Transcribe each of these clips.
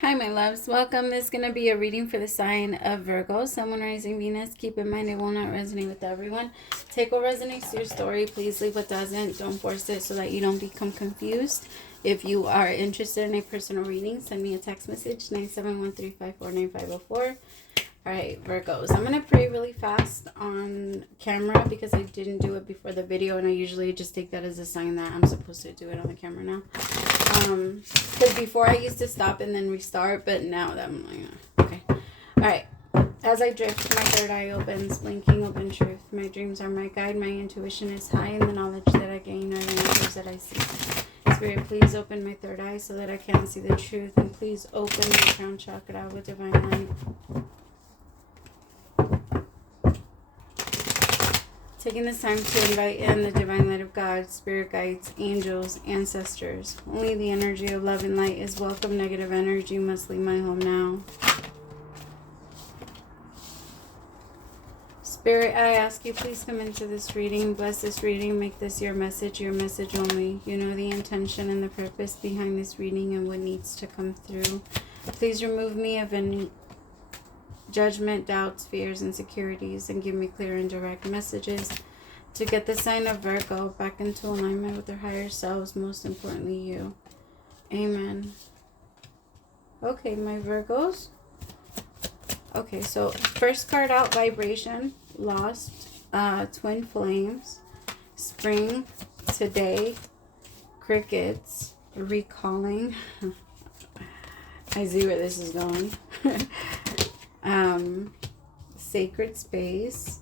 Hi, my loves. Welcome. This is going to be a reading for the sign of Virgo, Sun, Moon, Rising, Venus. Keep in mind it will not resonate with everyone. Take what resonates to your story. Please leave what doesn't. Don't force it so that you don't become confused. If you are interested in a personal reading, send me a text message, 971-354-9504. All right, Virgos. I'm going to pray really fast on camera because I didn't do it before the video, and I usually just take that as a sign that I'm supposed to do it on the camera now. Because before I used to stop and then restart, but now that I'm like, okay. All right. As I drift, my third eye opens, blinking open truth. My dreams are my guide. My intuition is high, and the knowledge that I gain are the answers that I seek. Spirit, please open my third eye so that I can see the truth, and please open my crown chakra with divine light. Taking this time to invite in the divine light of God, spirit guides, angels, ancestors. Only the energy of love and light is welcome. Negative energy must leave my home now. Spirit, I ask you, please come into this reading. Bless this reading. Make this your message only. You know the intention and the purpose behind this reading and what needs to come through. Please remove me of any judgment, doubts, fears, insecurities, and give me clear and direct messages to get the sign of Virgo back into alignment with their higher selves, most importantly you. Amen. Okay, my Virgos. Okay, so first card out, vibration, lost, twin flames, spring, today, crickets, recalling. I see where this is going. Sacred space,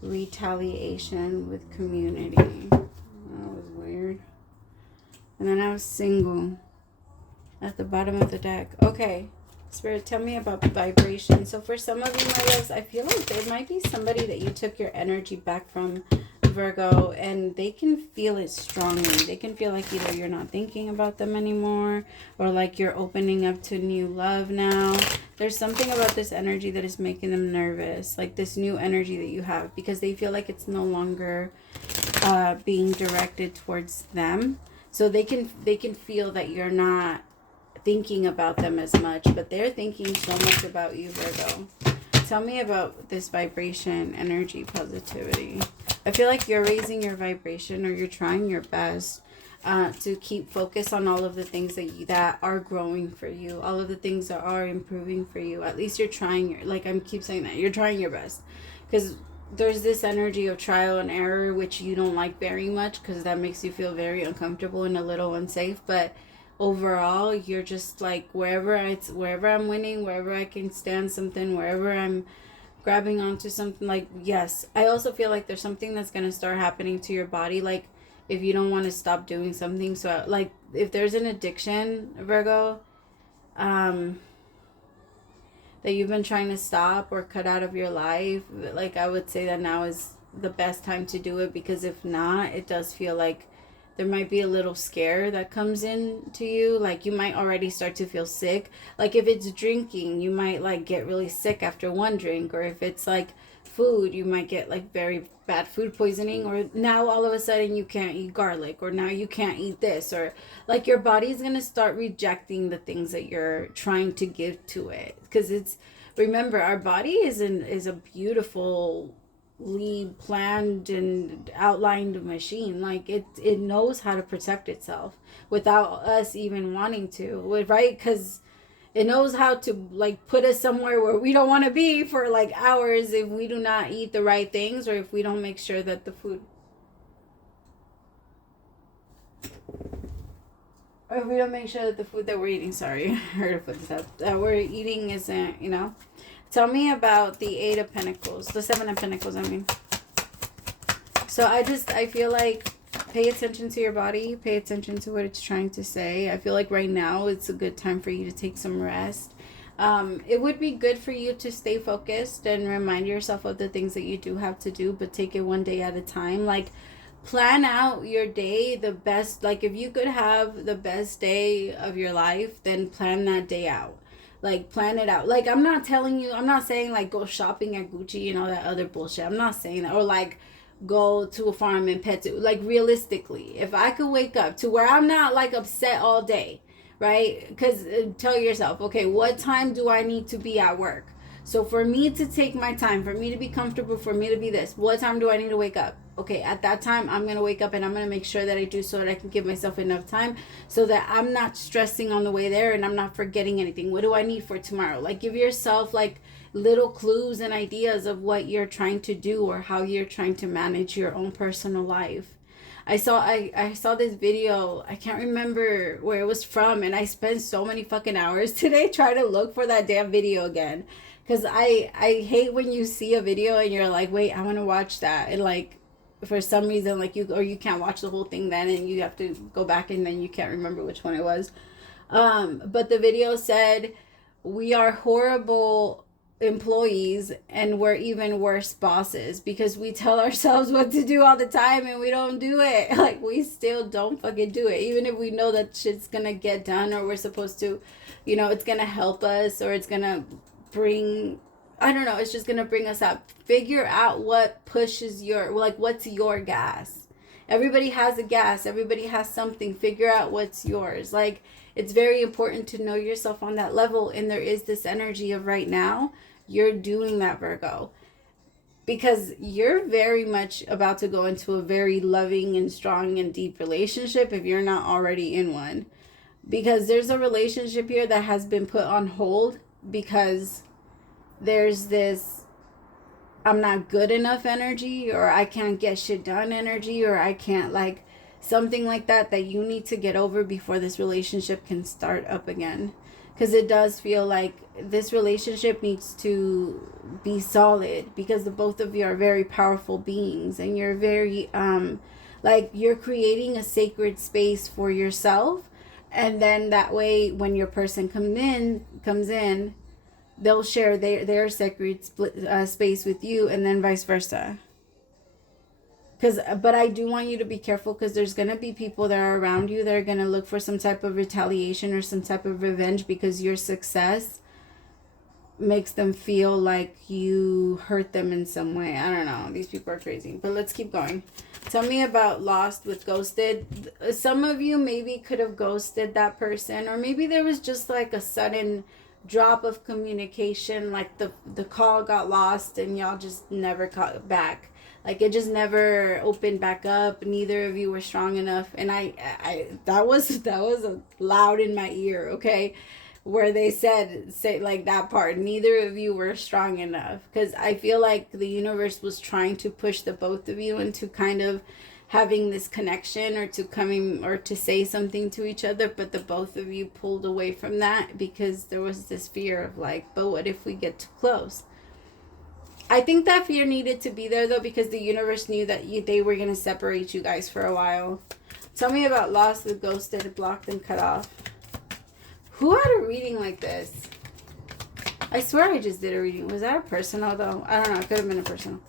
retaliation with community. That was weird. And then I was single at the bottom of the deck. Okay, Spirit, tell me about vibration. So for some of you, my loves, I feel like there might be somebody that you took your energy back from, Virgo, and they can feel it strongly. They can feel like either you're not thinking about them anymore, or like you're opening up to new love now. There's something about this energy that is making them nervous, like this new energy that you have, because they feel like it's no longer being directed towards them. So they can feel that you're not thinking about them as much, but they're thinking so much about you, Virgo. Tell me about this vibration, energy, positivity. I feel like you're raising your vibration, or you're trying your best to keep focus on all of the things that are growing for you, all of the things that are improving for you. At least you're trying like I keep saying that, you're trying your best, because there's this energy of trial and error, which you don't like very much, because that makes you feel very uncomfortable and a little unsafe. But overall, you're just like, wherever I'm winning, wherever I can stand something, wherever I'm grabbing onto something, like, yes. I also feel like there's something that's going to start happening to your body, like if you don't want to stop doing something. So like if there's an addiction, Virgo, that you've been trying to stop or cut out of your life, like I would say that now is the best time to do it, because if not, it does feel like there might be a little scare that comes in to you. Like you might already start to feel sick. Like if it's drinking, you might like get really sick after one drink. Or if it's like food, you might get like very bad food poisoning. Or now all of a sudden you can't eat garlic. Or now you can't eat this. Or like your body's going to start rejecting the things that you're trying to give to it. Because it's, remember, our body is a beautiful planned and outlined machine. Like it knows how to protect itself without us even wanting to, right? Because it knows how to like put us somewhere where we don't want to be for like hours if we do not eat the right things, or if we don't make sure that the food, or if we don't make sure that the food that we're eating, sorry, I heard a footstep, that we're eating isn't, Tell me about the Eight of Pentacles, the Seven of Pentacles, I mean. So I feel like pay attention to your body, pay attention to what it's trying to say. I feel like right now it's a good time for you to take some rest. It would be good for you to stay focused and remind yourself of the things that you do have to do, but take it one day at a time. Like plan out your day the best. Like if you could have the best day of your life, then plan that day out. Like plan it out. Like I'm not saying like go shopping at Gucci and all that other bullshit. I'm not saying that. Or like go to a farm and pet it. Like realistically, if I could wake up to where I'm not like upset all day, right? Because tell yourself, okay, what time do I need to be at work? So for me to take my time, for me to be comfortable, for me to be this, what time do I need to wake up? Okay, at that time, I'm going to wake up and I'm going to make sure that I do so that I can give myself enough time so that I'm not stressing on the way there and I'm not forgetting anything. What do I need for tomorrow? Like, give yourself like little clues and ideas of what you're trying to do or how you're trying to manage your own personal life. I saw this video. I can't remember where it was from, and I spent so many fucking hours today trying to look for that damn video again. Because I hate when you see a video and you're like, wait, I want to watch that. And like, for some reason, like you can't watch the whole thing then, and you have to go back and then you can't remember which one it was. But the video said, we are horrible employees and we're even worse bosses because we tell ourselves what to do all the time and we don't do it. Like, we still don't fucking do it, even if we know that shit's gonna get done or we're supposed to, you know, it's gonna help us or it's gonna bring, I don't know, it's just gonna bring us up. Figure out what pushes your, like, what's your gas. Everybody has a gas, everybody has something. Figure out what's yours. Like, it's very important to know yourself on that level. And there is this energy of right now you're doing that, Virgo, because you're very much about to go into a very loving and strong and deep relationship if you're not already in one. Because there's a relationship here that has been put on hold because there's this I'm not good enough energy, or I can't get shit done energy, or I can't, like, something like that you need to get over before this relationship can start up again. Because it does feel like this relationship needs to be solid because the both of you are very powerful beings and you're very like, you're creating a sacred space for yourself, and then that way when your person comes in, they'll share their sacred space with you, and then vice versa. But I do want you to be careful, because there's going to be people that are around you that are going to look for some type of retaliation or some type of revenge because your success makes them feel like you hurt them in some way. I don't know. These people are crazy. But let's keep going. Tell me about lost with ghosted. Some of you maybe could have ghosted that person, or maybe there was just like a sudden drop of communication, like the call got lost and y'all just never caught back. Like, it just never opened back up. Neither of you were strong enough. And I that was loud in my ear, okay? Where they say like that part. Neither of you were strong enough. Because I feel like the universe was trying to push the both of you into kind of having this connection, or to coming or to say something to each other. But the both of you pulled away from that because there was this fear of like, but what if we get too close? I think that fear needed to be there, though, because the universe knew that they were going to separate you guys for a while. Tell me about lost, the ghosted, blocked, and cut off. Who had a reading like this? I swear I just did a reading. Was that a personal, though? I don't know. It could have been a personal.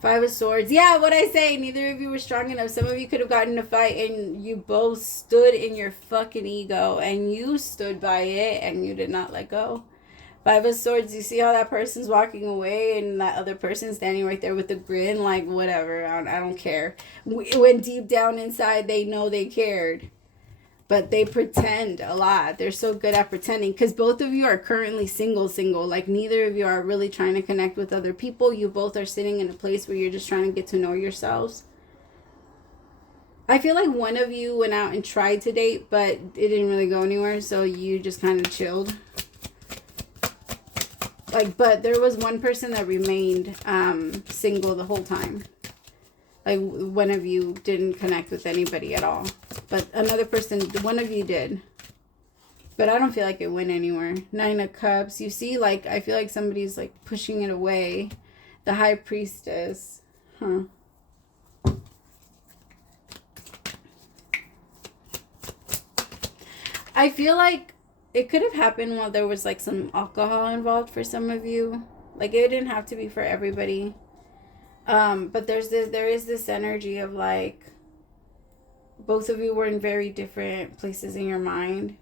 5 of Swords. Yeah, what I say. Neither of you were strong enough. Some of you could have gotten in a fight and you both stood in your fucking ego and you stood by it and you did not let go. 5 of Swords, you see how that person's walking away and that other person's standing right there with a grin, like, whatever, I don't care. When deep down inside they know they cared. But they pretend a lot. They're so good at pretending, because both of you are currently single. Like, neither of you are really trying to connect with other people. You both are sitting in a place where you're just trying to get to know yourselves. I feel like one of you went out and tried to date, but it didn't really go anywhere, so you just kind of chilled. Like, but there was one person that remained single the whole time. Like, one of you didn't connect with anybody at all. But another person, one of you did. But I don't feel like it went anywhere. 9 of Cups. You see, like, I feel like somebody's, like, pushing it away. The High Priestess. Huh. I feel like it could have happened while there was, like, some alcohol involved for some of you. Like, it didn't have to be for everybody. But there is this energy of, like, both of you were in very different places in your mind.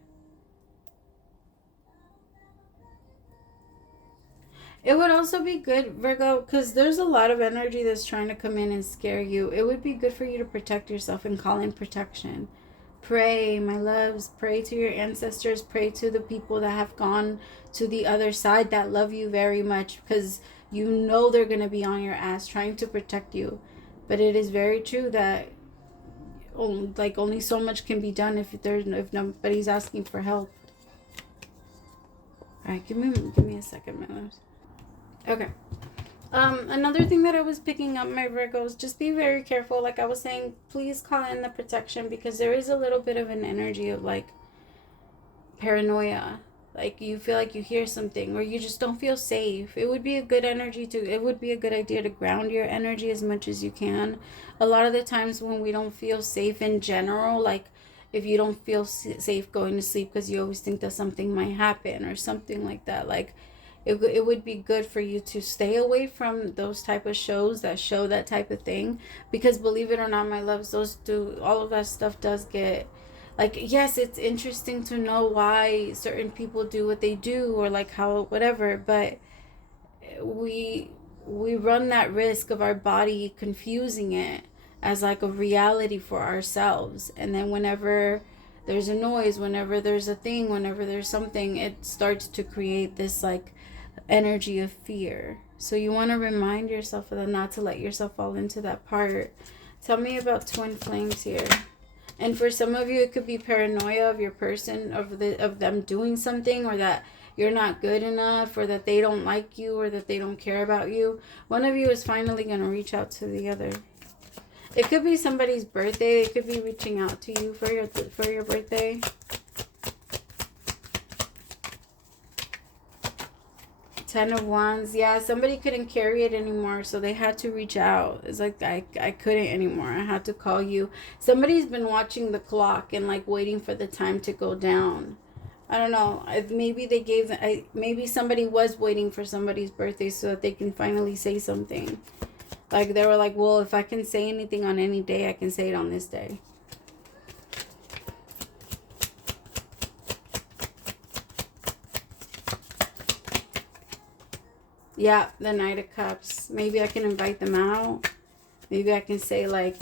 It would also be good, Virgo, because there's a lot of energy that's trying to come in and scare you. It would be good for you to protect yourself and call in protection. pray, my loves. Pray to your ancestors. Pray to the people that have gone to the other side that love you very much, because you know they're going to be on your ass trying to protect you. But it is very true that only so much can be done if nobody's asking for help. All right, give me a second, my loves. Okay. Another thing that I was picking up, my Virgos, just be very careful. Like I was saying, please call in the protection, because there is a little bit of an energy of like paranoia. Like you feel like you hear something, or you just don't feel safe. It would be a good idea to ground your energy as much as you can. A lot of the times when we don't feel safe in general, like if you don't feel safe going to sleep because you always think that something might happen or something like that, like it would be good for you to stay away from those type of shows that show that type of thing, because believe it or not, my loves, all of that stuff does get, like, yes, it's interesting to know why certain people do what they do, or like how whatever, but we run that risk of our body confusing it as like a reality for ourselves. And then whenever there's a noise, whenever there's a thing, whenever there's something, it starts to create this like energy of fear. So you want to remind yourself of that, not to let yourself fall into that part. Tell me about twin flames here. And for some of you, it could be paranoia of your person, of them doing something, or that you're not good enough, or that they don't like you, or that they don't care about you. One of you is finally going to reach out to the other. It could be somebody's birthday. They could be reaching out to you for your birthday. Ten of Wands. Yeah, somebody couldn't carry it anymore, so they had to reach out. It's like, I couldn't anymore. I had to call you. Somebody's been watching the clock and like waiting for the time to go down. I don't know. Maybe maybe somebody was waiting for somebody's birthday so that they can finally say something. Like they were like, well, if I can say anything on any day, I can say it on this day. Yeah, the Knight of Cups. Maybe I can invite them out. Maybe I can say like,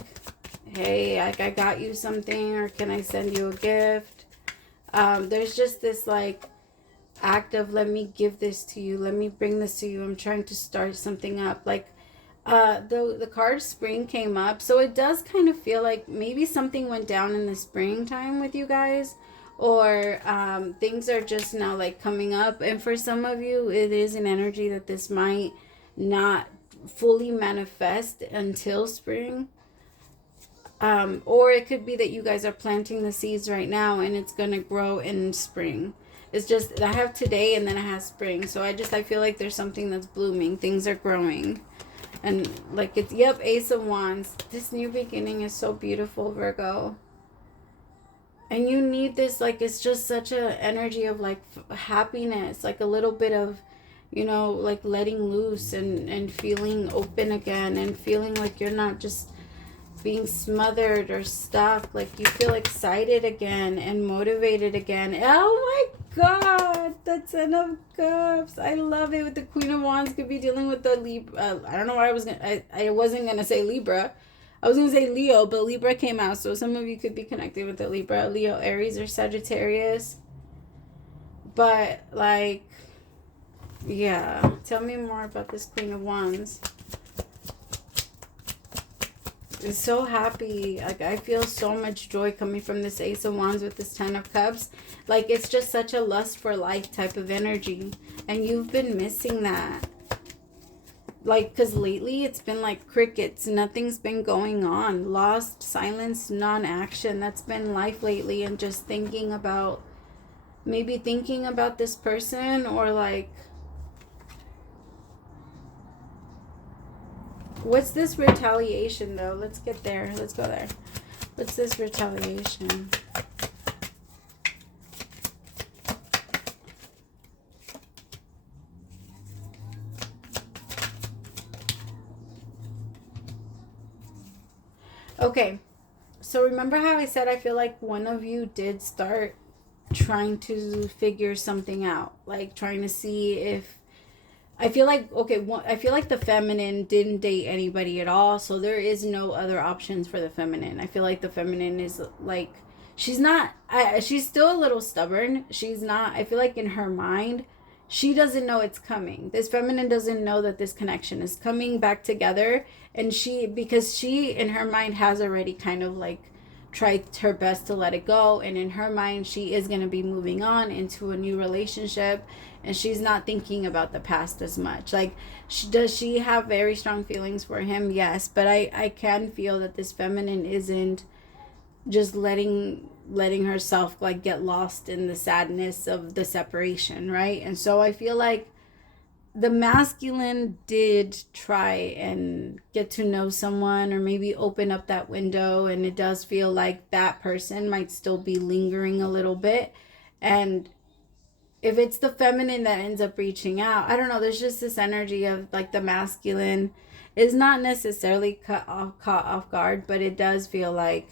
hey, I got you something, or can I send you a gift? There's just this like act of, let me give this to you. Let me bring this to you. I'm trying to start something up. Like the card spring came up. So it does kind of feel like maybe something went down in the springtime with you guys. Or things are just now like coming up. And for some of you, it is an energy that this might not fully manifest until spring. Or it could be that you guys are planting the seeds right now and it's going to grow in spring. It's just, I have today and then I have spring. So I feel like there's something that's blooming. Things are growing. And like it's, yep, Ace of Wands. This new beginning is so beautiful, Virgo. And you need this, like, it's just such a energy of like happiness, like a little bit of, you know, like letting loose and feeling open again, and feeling like you're not just being smothered or stuck. Like you feel excited again and motivated again. Oh my God, the Ten of Cups. I love it. With the Queen of Wands, could be dealing with the Libra. I don't know why I wasn't going to say Libra. I was going to say Leo, but Libra came out. So some of you could be connected with the Libra, Leo, Aries, or Sagittarius. But, like, yeah. Tell me more about this Queen of Wands. I'm so happy. Like, I feel so much joy coming from this Ace of Wands with this Ten of Cups. Like, it's just such a lust for life type of energy. And you've been missing that. Like, because lately it's been like crickets. Nothing's been going on. Lost, silence, non-action. That's been life lately. And just thinking about, maybe thinking about this person, or like, what's this retaliation though? Let's get there. Let's go there. What's this retaliation? Okay, so remember how I said I feel like one of you did start trying to figure something out, like trying to see if, I feel like, okay, I feel like the feminine didn't date anybody at all, so there is no other options for the feminine. I feel like the feminine is like, she's not, she's still a little stubborn. She's not, I feel like in her mind, she doesn't know it's coming. This feminine doesn't know that this connection is coming back together. And because she in her mind has already kind of like tried her best to let it go. And in her mind, she is going to be moving on into a new relationship. And she's not thinking about the past as much. Like, does she have very strong feelings for him? Yes. But I can feel that this feminine isn't just letting herself like get lost in the sadness of the separation, right? And so I feel like the masculine did try and get to know someone, or maybe open up that window, and it does feel like that person might still be lingering a little bit. And if it's the feminine that ends up reaching out, I don't know, there's just this energy of like the masculine is not necessarily caught off guard, but it does feel like,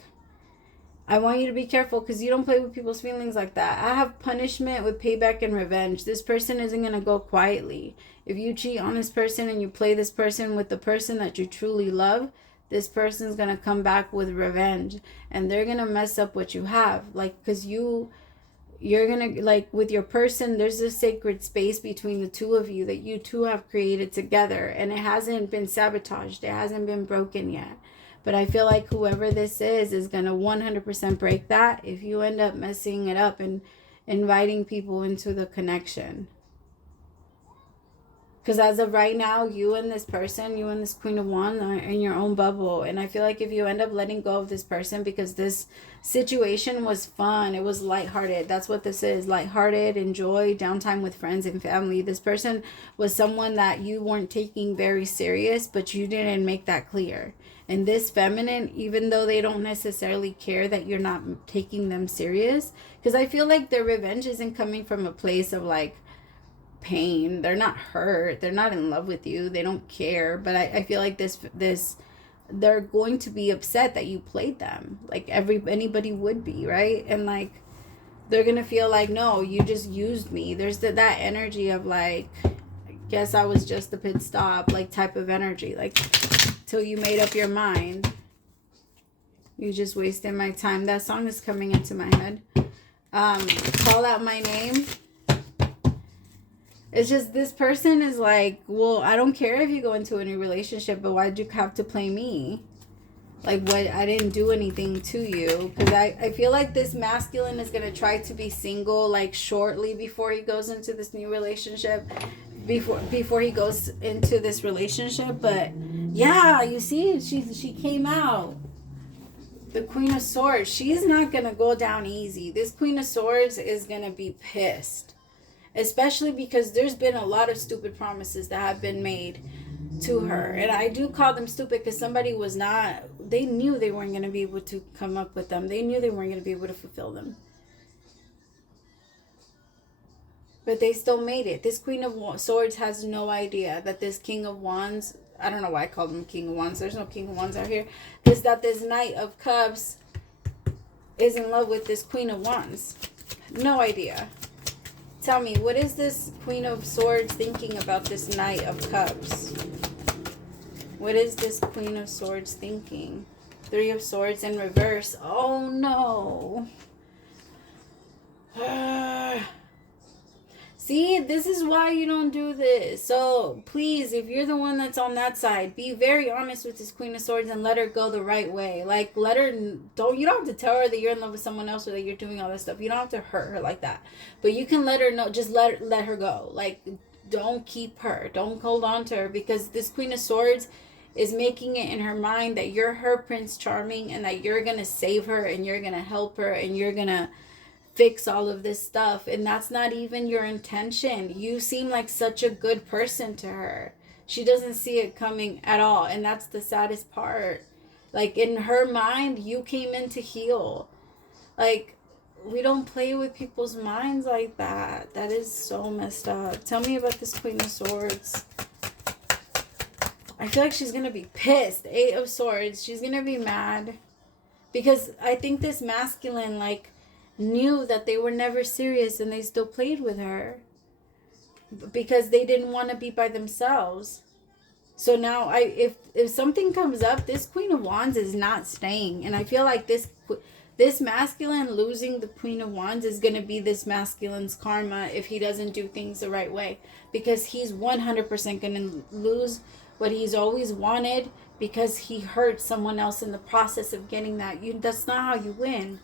I want you to be careful because you don't play with people's feelings like that. I have punishment with payback and revenge. This person isn't going to go quietly. If you cheat on this person and you play this person with the person that you truly love, this person's going to come back with revenge. And they're going to mess up what you have. Like, because you're going to, like, with your person, there's a sacred space between the two of you that you two have created together. And it hasn't been sabotaged. It hasn't been broken yet. But I feel like whoever this is going to 100% break that if you end up messing it up and inviting people into the connection. Because as of right now, you and this person, you and this Queen of Wands are in your own bubble. And I feel like if you end up letting go of this person, because this situation was fun, it was lighthearted. That's what this is. Lighthearted, enjoy, downtime with friends and family. This person was someone that you weren't taking very serious, but you didn't make that clear. And this feminine, even though they don't necessarily care that you're not taking them serious, because I feel like their revenge isn't coming from a place of like pain. They're not hurt. They're not in love with you. They don't care. But I feel like this they're going to be upset that you played them. Like anybody would be, right? And like they're gonna feel like, no, you just used me. There's that energy of like, guess I was just a pit stop, like type of energy, like till you made up your mind. You just wasted my time. That song is coming into my head. Call out my name. It's just this person is like, well, I don't care if you go into a new relationship, but why'd you have to play me? Like, what? I didn't do anything to you. Because I feel like this masculine is going to try to be single like shortly before he goes into this new relationship. Before he goes into this relationship. But yeah, you see, she came out. The Queen of Swords. She's not going to go down easy. This Queen of Swords is going to be pissed. Especially because there's been a lot of stupid promises that have been made to her. And I do call them stupid because somebody was not, they knew they weren't going to be able to come up with them. They knew they weren't going to be able to fulfill them. But they still made it. This Queen of Swords has no idea that this King of Wands, I don't know why I called him King of Wands. There's no King of Wands out here. Is that this Knight of Cups is in love with this Queen of Wands. No idea. Tell me, what is this Queen of Swords thinking about this Knight of Cups? What is this Queen of Swords thinking? Three of Swords in reverse. Oh, no. See, this is why you don't do this. So, please, if you're the one that's on that side, be very honest with this Queen of Swords and let her go the right way. Like, you don't have to tell her that you're in love with someone else or that you're doing all this stuff. You don't have to hurt her like that. But you can let her know, just let her go. Like, don't keep her. Don't hold on to her, because this Queen of Swords is making it in her mind that you're her Prince Charming and that you're going to save her and you're going to help her and you're going to fix all of this stuff. And that's not even your intention. You seem like such a good person to her. She doesn't see it coming at all. And that's the saddest part. Like, in her mind, you came in to heal. Like, we don't play with people's minds like that. That is so messed up. Tell me about this Queen of Swords. I feel like she's going to be pissed. Eight of Swords. She's going to be mad. Because I think this masculine, like, knew that they were never serious and they still played with her because they didn't want to be by themselves. So now if something comes up, this Queen of Wands is not staying. And I feel like This masculine losing the Queen of Wands is going to be this masculine's karma if he doesn't do things the right way. Because he's 100% going to lose what he's always wanted because he hurt someone else in the process of getting that. That's not how you win.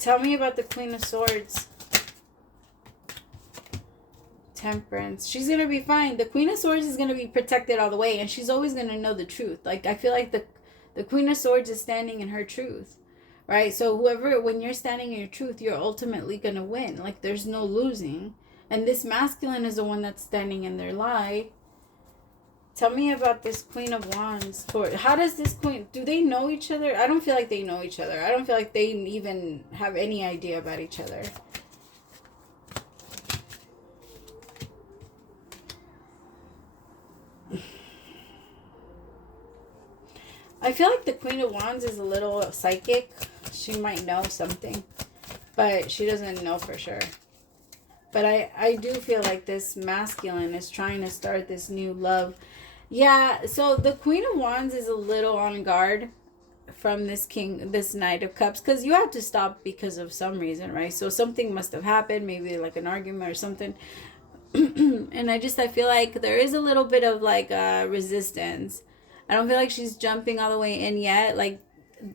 Tell me about the Queen of Swords. Temperance. She's going to be fine. The Queen of Swords is going to be protected all the way, and she's always going to know the truth. Like, I feel like the Queen of Swords is standing in her truth, right? So when you're standing in your truth, you're ultimately going to win. Like, there's no losing. And this masculine is the one that's standing in their lie. Tell me about this Queen of Wands. How does this Queen, do they know each other? I don't feel like they know each other. I don't feel like they even have any idea about each other. I feel like the Queen of Wands is a little psychic. She might know something, but she doesn't know for sure. But I do feel like this masculine is trying to start this new love. Yeah, so the Queen of Wands is a little on guard from this Knight of Cups, because you have to stop because of some reason, right? So something must have happened, maybe like an argument or something. And I feel like there is a little bit of like resistance. I don't feel like she's jumping all the way in yet. Like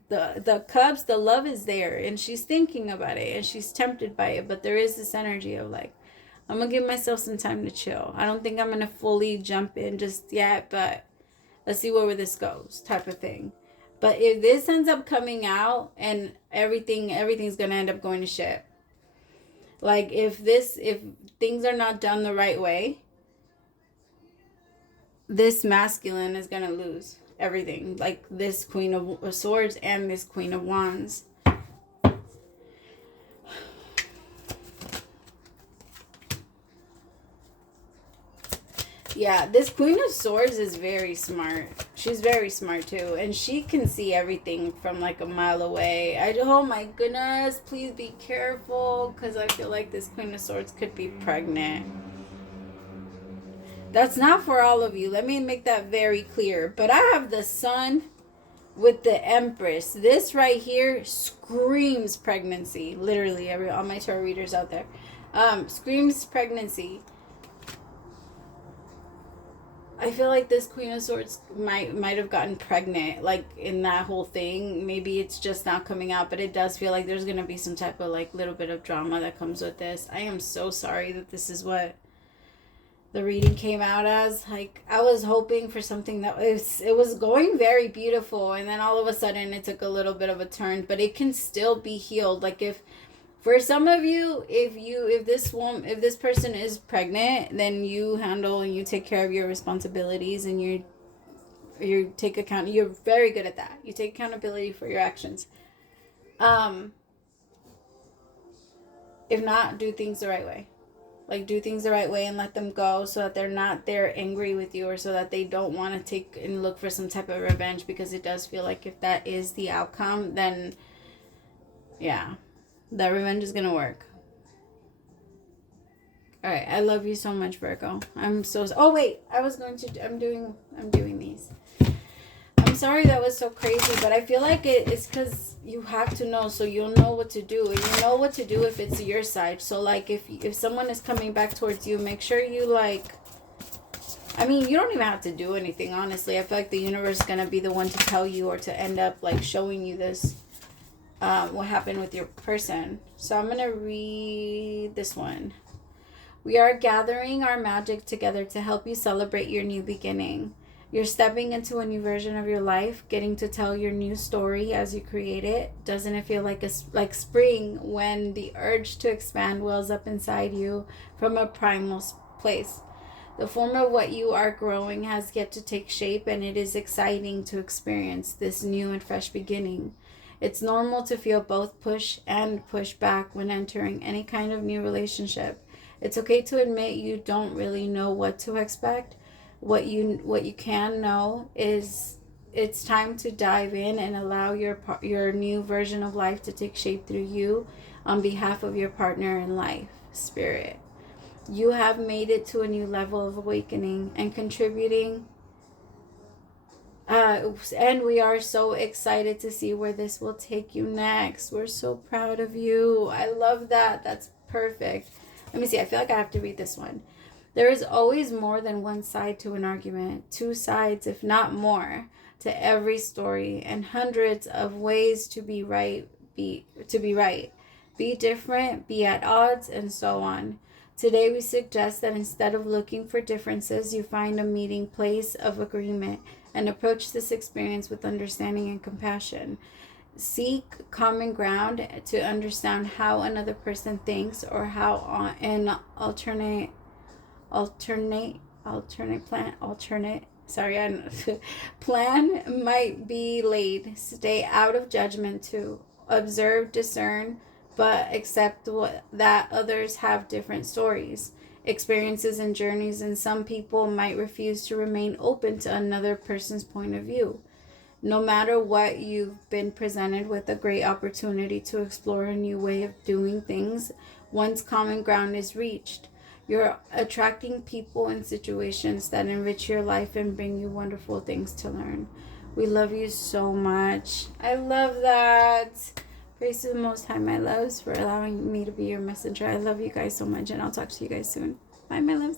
the cups, the love is there, and she's thinking about it, and she's tempted by it. But there is this energy of like, I'm going to give myself some time to chill. I don't think I'm going to fully jump in just yet, but let's see where this goes type of thing. But if this ends up coming out and everything's going to end up going to shit. Like if things are not done the right way, this masculine is going to lose everything. Like this Queen of Swords and this Queen of Wands. Yeah, this Queen of Swords is very smart. She's very smart too. And she can see everything from like a mile away. Oh my goodness, please be careful. Because I feel like this Queen of Swords could be pregnant. That's not for all of you. Let me make that very clear. But I have the Sun with the Empress. This right here screams pregnancy. Literally, all my tarot readers out there. Screams pregnancy. I feel like this Queen of Swords might have gotten pregnant, like in that whole thing. Maybe it's just not coming out, but it does feel like there's going to be some type of like little bit of drama that comes with this. I am so sorry that this is what the reading came out as. Like, I was hoping for something that it was going very beautiful, and then all of a sudden it took a little bit of a turn, but it can still be healed. Like if for some of you, if this person is pregnant, then you handle and you take care of your responsibilities, and you take account. You're very good at that. You take accountability for your actions. If not, do things the right way. Like, do things the right way and let them go so that they're not there angry with you, or so that they don't want to take and look for some type of revenge, because it does feel like if that is the outcome, then yeah, that revenge is going to work. All right. I love you so much, Virgo. I'm wait, I'm doing these. I'm sorry that was so crazy, but I feel like it's because you have to know, so you'll know what to do. And you know what to do if it's your side. So, like, if someone is coming back towards you, make sure you, like, I mean, you don't even have to do anything, honestly. I feel like the universe is going to be the one to tell you, or to end up, like, showing you this, what happened with your person. So I'm going to read this one. We are gathering our magic together to help you celebrate your new beginning. You're stepping into a new version of your life, getting to tell your new story as you create it. Doesn't it feel like spring when the urge to expand wells up inside you from a primal place? The form of what you are growing has yet to take shape, and it is exciting to experience this new and fresh beginning. It's normal to feel both push and push back when entering any kind of new relationship. It's okay to admit you don't really know what to expect. What you can know is it's time to dive in and allow your new version of life to take shape through you on behalf of your partner in life, spirit. You have made it to a new level of awakening and contributing And we are so excited to see where this will take you next. We're so proud of you. I love that. That's perfect. Let me see. I feel like I have to read this one. There is always more than one side to an argument, two sides, if not more, to every story, and hundreds of ways to be right. Be different, be at odds, and so on. Today we suggest that instead of looking for differences, you find a meeting place of agreement and approach this experience with understanding and compassion. Seek common ground to understand how another person thinks, or how an alternate plan might be laid. Stay out of judgment too. Observe, discern, but accept that others have different stories, experiences, and journeys, and some people might refuse to remain open to another person's point of view. No matter what, you've been presented with a great opportunity to explore a new way of doing things once common ground is reached. You're attracting people and situations that enrich your life and bring you wonderful things to learn. We love you so much. I love that. Praise to the Most High, my loves, for allowing me to be your messenger. I love you guys so much, and I'll talk to you guys soon. Bye, my loves.